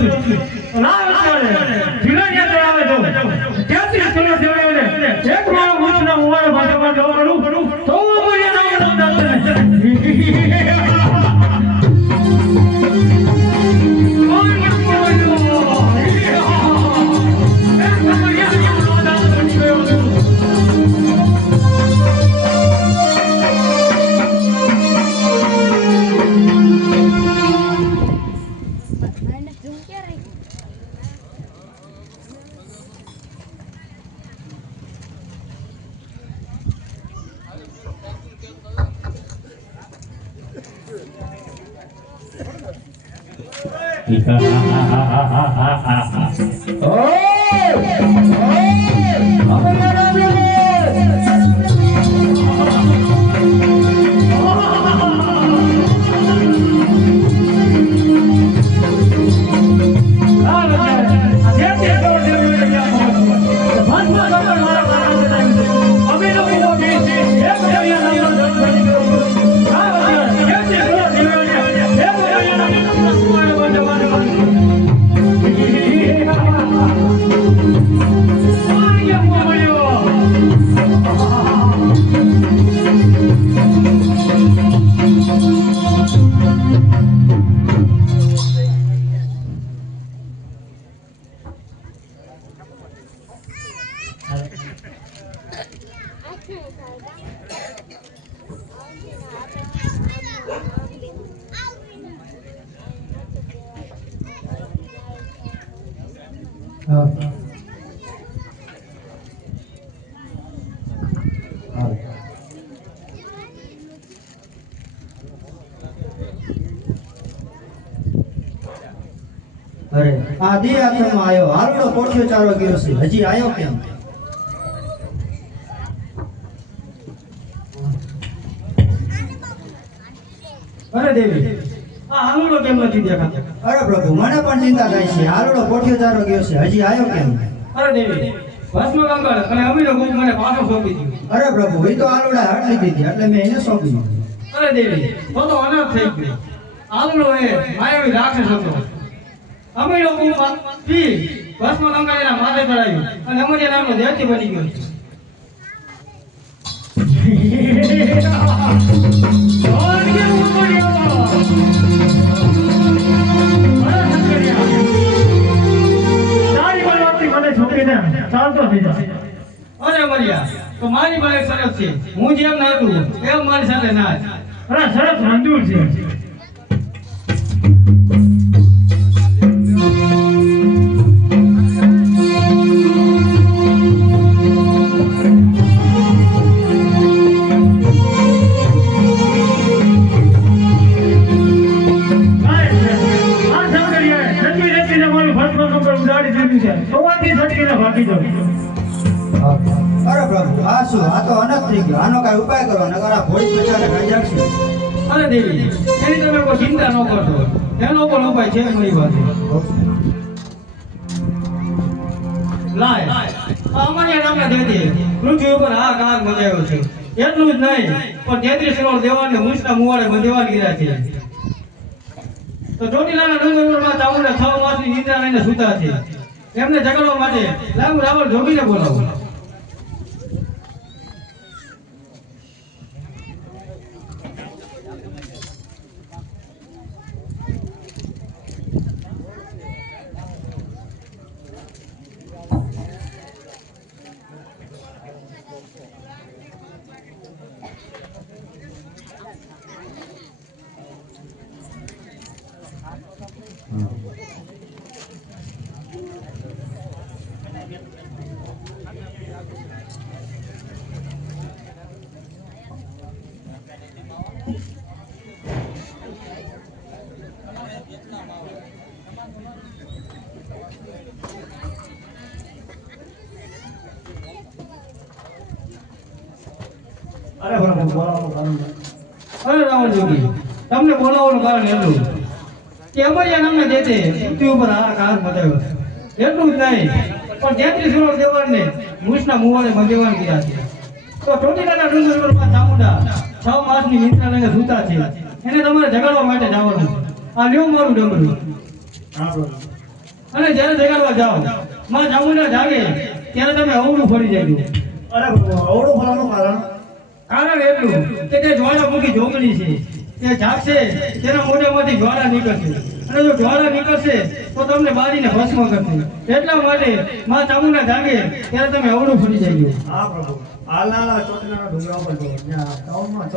છું ના અત્યારે જીલાનિયા તો આવે તો ત્યાંથી સલો દેવાને એક મારો મૂછના મુવાળો ભાષામાં જવાનું તો મને નામ દાદા અરે આધી આથમાં આવ્યો હાલનો પોઠ્યો ચારો ગયો છે હજી આવ્યો કેમ અરે દેવી આ હાલુડો કેમ નથી દેખાતો અરે પ્રભુ મને પણ ચિંતા થાય છે હાલનો પોઠ્યો ચારો ગયો છે હજી આવ્યો કેમ અરે દેવી ભસ્મ ગંગાળ અને અમીરો ગુપ મને પાછો સોંપી દીધો અરે પ્રભુ એ તો હાલુડા હાટ લીધી હતી એટલે મેં એને સોંપી અરે દેવી તો અનાથ થઈ ગયો હાલુડો એ માયાવી રાક્ષસ હતો અમીરો ગુપ થી ભસ્મ ગંગાળના માથે ચડાવ્યું અને અમરિયા નામનો દેવતી બની ગયો ચાલતો થઈ જશે અરે મરિયા તો મારી પાસે શરત છે હું જેમ નાચું એમ મારી સાથે નાચ અરે શરત મંજૂર છે અરે પ્રભુ આ શું આ તો અનર્થ થઈ ગયો આનો કઈ ઉપાય કરો નકર આ ભોળી બચાને ગાંજાકશે અરે દેવી એની તમે કોઈ ચિંતા ન કરશો એનો પણ ઉપાય છે મારી પાસે લાય અમારી નામના દેવી પૃથ્વી ઉપર આ કાગ મચાવ્યો છે એટલું જ નહીં પણ 33 કરોડ દેવાને મુસના મુવાડે બંધેવા ગીરા છે તો ચોટીલાના ડુંગર ઉપરમાં ચામુંડા 6 માસની નિદ્રા લઈને સૂતા છે એમને જગાડવા માટે લાગુ રાવણ જોગીને બોલાવો અરે પ્રભુ બોલાવવાનું કારણ અરે રાવણ જોગી તમને બોલાવવાનું કારણ એટલું કે અમરિયા નામને દેતે પૃથ્વી ઉપર આ કાળ બતાવ્યો એટલું જ નહીં પણ 33 કરોડ દેવાને મૂસના મુવાડે બંધેવાન કર્યા છે તો ચોટીલાના ડુંગર ઉપરમાં ચામુંડા 6 માસની નિદ્રા લઈને સૂતા છે એને તમારે જગાડવા માટે જવાનું આ લ્યો મારું ડમરું હા પ્રભુ અને જ્યારે જગાડવા જાઓ માં ચામુંડા જાગે ત્યારે તમે અવળું ફરી જજો. અરે પ્રભુ અવળું ફરવાનું કારણ? કારણ એટલું કે તે જ્વાળામુખી જોગણી છે. તે જાગશે તેના મોઢામાંથી જ્વાળા નીકળશે અને જો જ્વાળા નીકળશે તો તમને બાળીને ભસ્મ કરશે. એટલા માટે માં ચામુંડા જાગે ત્યારે તમે અવળું ફરી જજો. હા પ્રભુ. હાલના ચોટીલાના ડુંગરા ઉપર જો ત્યાં ટાઉનમાં